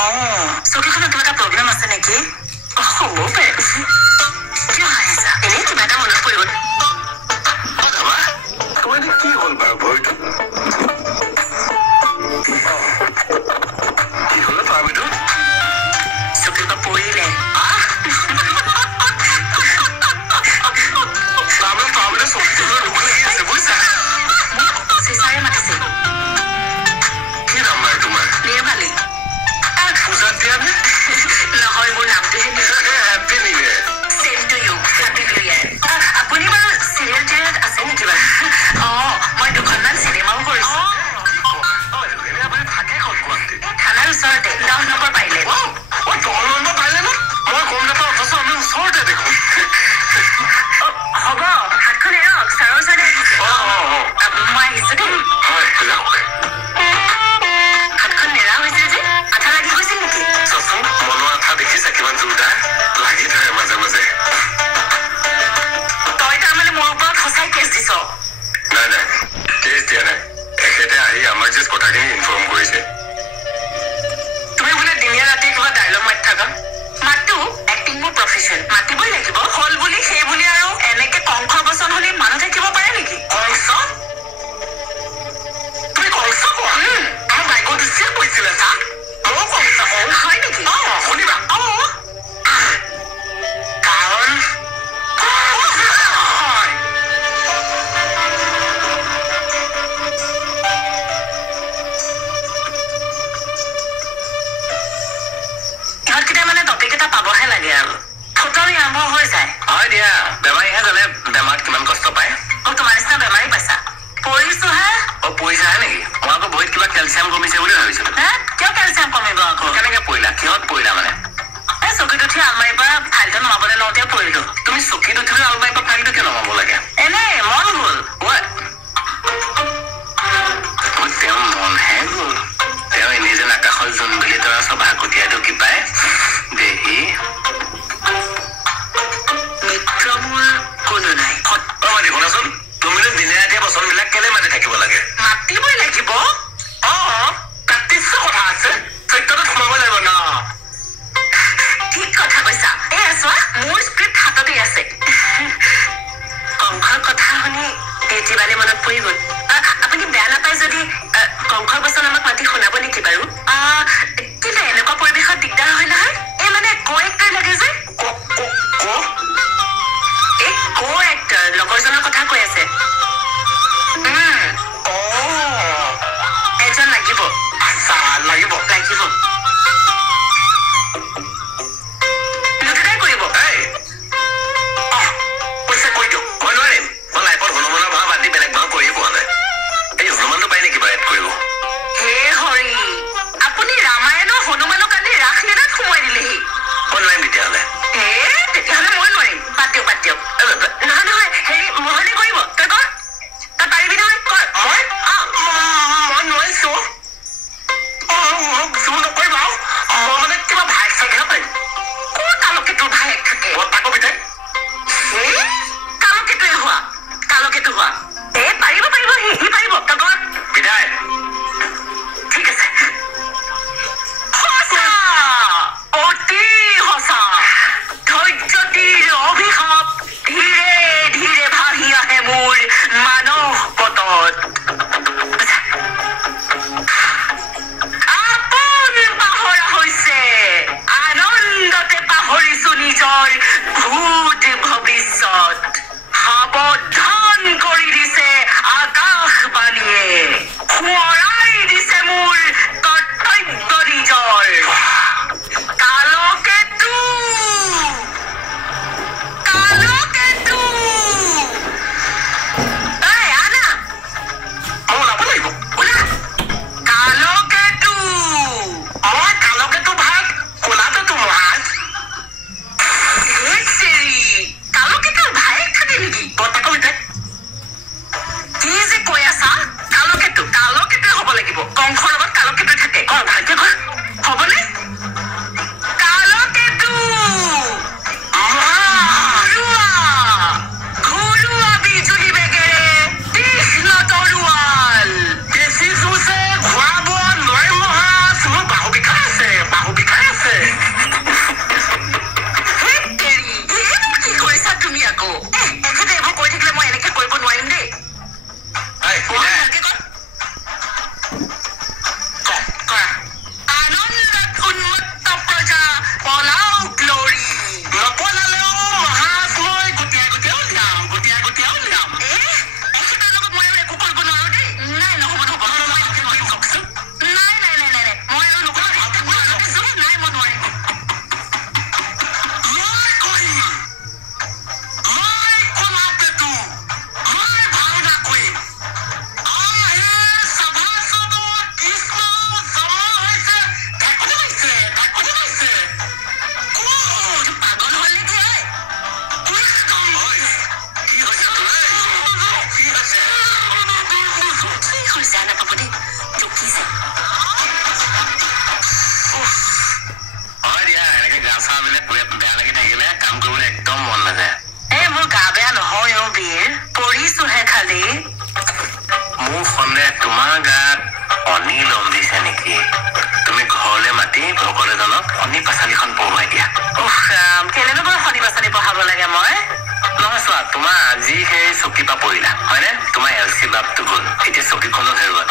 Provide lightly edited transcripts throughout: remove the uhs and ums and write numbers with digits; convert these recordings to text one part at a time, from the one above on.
চকীখনত কিবা এটা প্ৰব্লেম আছে নেকি? হ'ব পাৰে। কিয় হাঁহিছা? এনেই কিবা এটা মনত পৰিব। তোমাৰ কি হ'ল বাৰু ভৰিটো? কি হ'ল তাৰ ভিতৰত? চকীৰ পৰা পৰিলে। চিচাৰে মাতিছে। কি নাম বাৰু তোমাৰ? নিৰ্মালী। পূজাত দিয়া নে? নহয়, মোৰ নামটোহে happy new year. Same to you. Happy new year. আপুনি বাৰু চিৰিয়েল টিৰিয়েলত আছে নেকি বাৰু? মই দুখনমান চিনেমাও কৰিছোঁ। এনে আপুনি থাকে ক'ত গুৱাহাটীত? থানাৰ ওচৰতে 10 নম্বৰ পাৰিলে। 10 নম্বৰ পাৰিলে ন? মই গম নাপাওঁ, অথচ আমি ওচৰতে দেখোন। হ'ব, হাতখন এৰক, ছাৰৰ ওচৰতে আহিছে। মই আহিছোঁ দেই। হয়, যাওক। হাতখন নেৰা হৈছিল যে, আঠা লাগি গৈছিল নেকি? চাচোন, মনৰ আঠা দেখিছা কিমান জোৰদাৰ? লাগি ধৰে মাজে মাজে। তই তাৰমানে মোৰ ওপৰত সঁচাই কেছ দিছ? নাই নাই, কেছ দিয়া নাই। এখেতে আহি আমাক যে কথাখিনি ইনফৰ্ম কৰিছে। তুমি বোলে দিনে ৰাতিয়ে কিবা ডায়লগ মাতি থাকা? মাতো, এক্টিং মোৰ প্ৰফেশ্যন। মাতিবই লাগিব। হ'ল বুলি সেই বুলি আৰু এনেকে কংসৰ বচন হ'লে মানুহ থাকিব পাৰে নেকি? কংস? তুমি কংস কোৱা? আমাৰ বাইকৰ দৃষ্টিয়ে কৈছিলে চা। ময়ো কংস কওঁ। হয় নেকি? শুনিবা। কাৰণ ইহঁতকেইটা মানে টপিক এটা পাবহে লাগে আৰু ফটোৰি আৰম্ভ হৈ যায়। হয় দিয়া, বেমাৰীহে জানে বেমাৰত কিমান কষ্ট পায়। তোমাৰ নিচিনা বেমাৰী পাইছা? পৰিছোহে। পৰিছাহে নেকি? মই আকৌ ভৰিত কিবা কেলচিয়াম কমিছে বুলি ভাবিছিলো। কিয় কেলচিয়াম কমিব আকৌ? কেনেকে পৰিলা? কিহত পৰিলা মানে? চকীত উঠি আলমাৰীৰ পৰা ফাইলটো নমাবলৈ লওঁতে পৰিলো। তুমি চকীত উঠিলে আলমাৰীৰ পৰা ফাইলটো কিয় নমাব লাগে? এনেই মন গ'ল। তেওঁ মনহে গ'ল। তেওঁ এনেই যেন আকাশৰ জোন বুলি তৰা সভা কটীয়া ঢুকি পায় দেহি। মিত্ৰ মোৰ কোনো নাই। মাতি শুনাচোন, তুমিনো দিনে ৰাতিয়ে বচনবিলাক কেলে মাতি থাকিব লাগে? মাতিবই লাগিব। প্ৰেক্টিছ কথা আছে, চৰিত্ৰটোত সোমাব লাগিব ন। ঠিক কথা কৈছা। চোৱা, মোৰ স্ক্ৰিপ্ট হাততেই আছে। কংসৰ কথা শুনি দেউতিবালে মনত পৰি গ'ল। আপুনি বেয়া নাপায় যদি কংসৰ বচন আমাক মাতি শুনাব নেকি বাৰু? কিন্তু এনেকুৱা পৰিৱেশত দিগদাৰ হয় নহয়। এই মানে কো-এক্টৰ লাগে যে। এই কো-এক্টৰ লগৰজনৰ কথা কৈ আছে। এজন লাগিব। আচ্ছা, লাগিব। দুটাই কৰিব। পইচা কৈ দিয়ক। মই নোৱাৰিম। মই লাইফত হনুমানৰ ভাও বাদ দি বেলেগ ভাও কৰিয়ে পোৱা নাই। এই হনুমানটো পাই নেকি বাৰু এড কৰিব? হে হৰি, আপুনি ৰামায়ণৰ হনুমানক আনি ৰাসলীলাত সোমোৱাই দিলেহি। মই নোৱাৰিম তেতিয়াহ'লে। তেতিয়াহ'লে মই নোৱাৰিম। বাদ দিয়ক। নহয়, হেৰি মোহনে কৰিব। তই কৰ। তই পাৰিবি নহয়? কৰ। মই নোৱাৰিছো। মোক জোৰ নকৰিবা। মই মানে কিবা ভাইক চাগেহে পাৰিম। ক'ৰ কালকেতুৰ ভায়েক থাকে? তাকো পিতাই। কালকেতুৱে হোৱা। কালকেতু হোৱা। পাৰিব সি পাৰিব। তই কৰ। পিতাই। ঠিক আছে। সঁচা, অতি সঁচা। ধৈৰ্যটিৰ অভিশাপ ধীৰে ধীৰে ভাহি আহে মোৰ মানস পটত। আপোন পাহৰা হৈছে, আনন্দতে পাহৰিছো নিজৰ ভূত ভৱিষ্যত। সাৱধান কৰি দিছে আকাশবাণীয়ে, সোঁৱৰাই দিছে মোৰ কৰ্তব্য নিজৰ। কালকেতু আনা ওলাব লাগিব। ওলা। কালকেতু। মই কালকেতু ভাত কোলাতেতো মহাজ। কালকেতুৰ ভায়েক থাকে নেকি? তাকো পিতাই। কি যে কৈ আছা? কালকেতুৱে হ'ব লাগিব। কংসৰ লগত কালকেতু থাকে। ভালকে কৰ। হ'বনে? কালকেতু ঘূৰুৱা বিজুলী বেগেৰে তীক্ষ্ণ তৰোৱাল। বেছি জোৰছে ঘূৰাব নোৱাৰিম মহাজ। মোৰ বাহু বিষাই আছে। চকী পা পৰিলা হয়নে তোমাৰ এলচি বাপটো গ'ল এতিয়া চকীখনো হেৰুৱা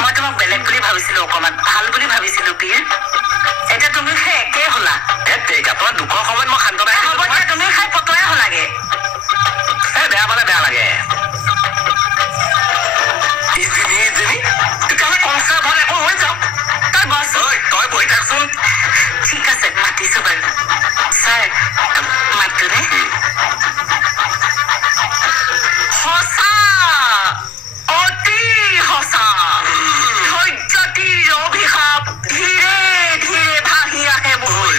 মই তোমাক বেলেগ বুলি ভাবিছিলো অকমান ভাল বুলি ভাবিছিলো পিয়ে এটা তুমি খাই একে হলা তোমাৰ দুখৰ সময়ত মই শান্তনা হ'ব দিয়া তুমি খাই পতৰাই হলাগে বেয়া পালে বেয়া লাগে তেতিয়াহ'লে কংসাৰ ভাল একো হৈ যাওক তই বছ তই বহি থাকচোন ঠিক আছে মাতিছো বাৰু ছাৰ মাতোনে সঁচা অতি সঁচা ধৈৰ্যটিৰ অভিশাপ ধীৰে ধীৰে ভাহি আহে মোৰ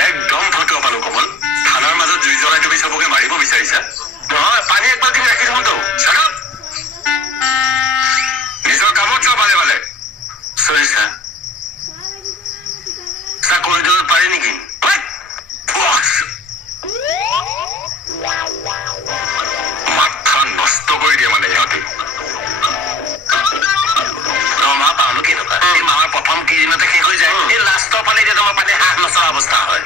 একদম ফটো পালো কমল থানাৰ মাজত জুই জ্বলাই তুমি চবকে মাৰিব বিচাৰিছা নহয় পানী এক বাল্টিং ৰাখি থ'ব তো নিজৰ কামত যোৱা ভালে ভালে চৰি ছাৰ ছাৰ কৰি দিব পাৰি নেকি মাথা নষ্ট কৰি দিয়ে মানে ইহঁতে দৰমহা পাওঁনো কেনেকুৱা এই মাহৰ প্ৰথম কেইদিনতে শেষ হৈ যায় এই লাষ্টৰ ফালে এতিয়া তোমাৰ পানী হাঁহ নচৰা অৱস্থা হয়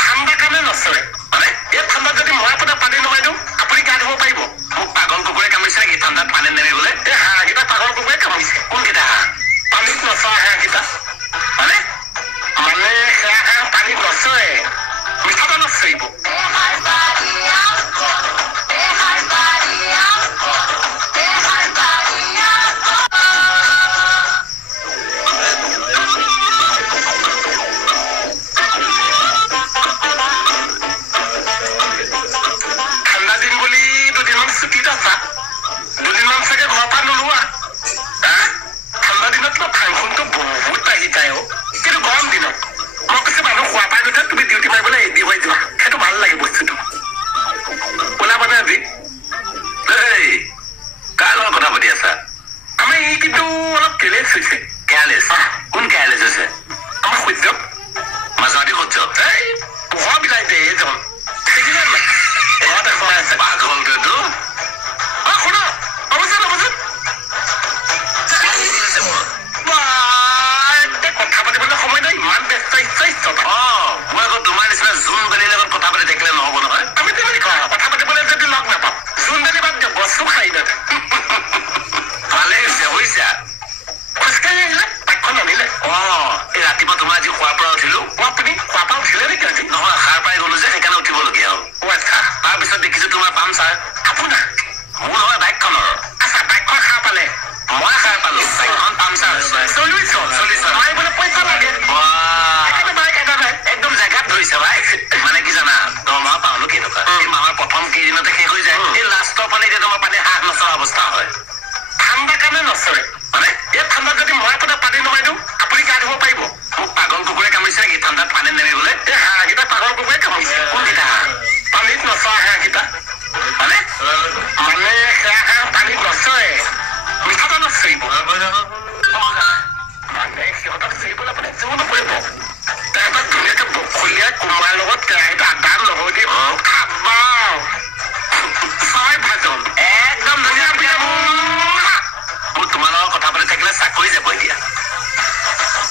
ঠাণ্ডা কাৰণে নচৰে মানে এই ঠাণ্ডাত যদি মই আপোনাৰ পানী নমাই দিওঁ আপুনি গা ধুব পাৰিব মোক পাগল কুকুৰে কামুৰিছে নেকি ঠাণ্ডাত পানী নামিবলৈ এই হাঁহকেইটা পাগল কুকুৰে কামুৰিছে কোনকেইটা হাঁহ পানীত নচৰা হাঁহকেইটা মানে মানে সেয়া হাঁহ পানীত নচৰে মিঠাটা নচৰিব দুদিনমান চাগে ঘৰৰ পৰা নোলোৱা ঠাণ্ডা দিনত ফাংচনটো বহুত আহি যায় কিন্তু গৰম দিনত মই কৈছো মানুহ খোৱা পাই নুঠে তুমি ডিউটি মাৰিবলৈ ৰেডি হৈ যোৱা সেইটো ভাল লাগে বস্তুটো ওলাবানে আজি কাৰ লগত কথা পাতি আছা আমাৰ ই কিন্তু অলপ কেলেছ হৈছে কেয়াৰলেছ কোন কেয়াৰলেছ হৈছে আমাৰ সূৰ্য মাজৰাতি সূৰ্য এই পোহৰ বিলাই দে এইজন দেখিলে ঘৰতে সোমাই আছে পাগলটোৱেতো শুনা অৱশ্যে কথা পাতিবলৈ সময় নাই ইমান ব্যস্ত মই আকৌ তোমাৰ নিচিনা জোন বেলিৰ লগত কথা পাতি থাকিলে নহব নহয় আমি তেনেকৈ কথা পাতিবলৈ যদি লগ নাপাওঁ জোন বেলি বাদ দিয়ক বস্তু খাই নাথাকে ভালে হৈছে বুজিছা খোজকাঢ়ি আহিলে বাইকখন আনিলে এই ৰাতিপুৱা তোমাৰ আজি খোৱাৰ পৰা উঠিলো আপুনি খোৱাৰ পৰা উঠিলে নেকি আজি নহয় সাৰ পাই গলো যে সেইকাৰণে উঠিবলগীয়া হ'ল আচ্ছা তাৰপিছত দেখিছো তোমাৰ পামচাৰ আপোনাৰ মোৰ নহয় বাইকখনৰ আচ্ছা বাইকখন সাৰ পালে মই সাৰ পালো বাইকখন পামচাৰ চল্লিছ মাৰিবলৈ পইচা লাগে একদম জেগাত ধৰিছে ভাই মানে কি জানা দৰমহা পাওঁনো কেনেকুৱা এই মাহৰ প্ৰথম কেইদিনতে শেষ হৈ যায় এই লাষ্টৰ ফালে এতিয়া তোমাৰ পানী হাঁহ নচৰা অৱস্থা হয় ঠাণ্ডা কাৰণে নচৰে মানে এই ঠাণ্ডাত যদি মই আপোনাৰ পানী নমাই দিওঁ আপুনি গা ধুব পাৰিব মোক পাগল কুকুৰে কামুৰিছে নেকি ঠাণ্ডাত পানী নামিবলৈ এই হাঁহকেইটা পাগল কুকুৰে কামুৰিছে কোনকেইটা হাঁহ পানীত নচৰা হাঁহকেইটা মানে মানে সেয়া হাঁহ পানীত নচৰে মিঠাটা নচৰিব মানে সিহঁতক চৰিবলৈ আপুনি জোৰ নকৰিব তাৰপৰা ধুনীয়াকে বখলীয়া কোমোৰাৰ লগত কেৰাহীটো আদা নহৰু দি খাবা ছয় ভাজন একদম ধুনীয়া মোৰ তোমাৰ লগত কথা পাতি থাকিলে চাকৰি যাব এতিয়া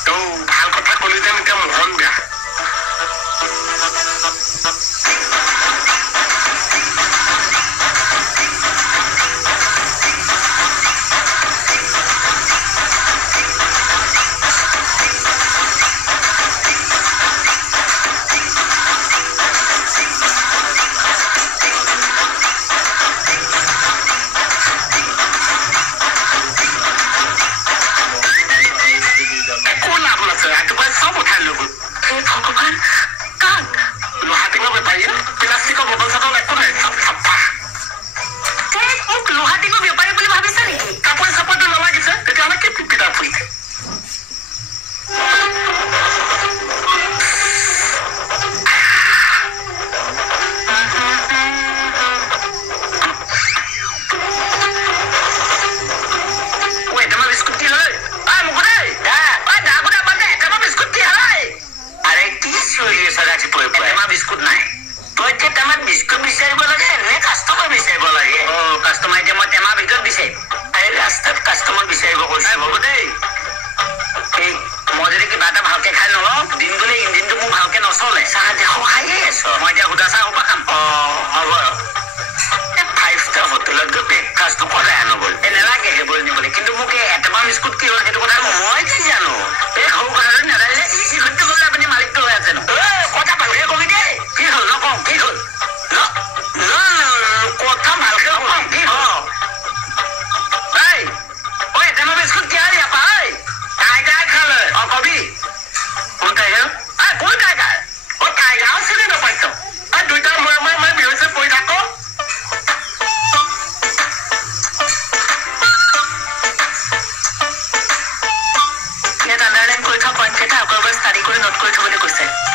তো ভাল কথা কলি যেন এতিয়া মোহন বেয়া পইণ্ট কেইটা আকৌ এবাৰ ষ্টাডি কৰি নোট কৰি থবলৈ কৈছে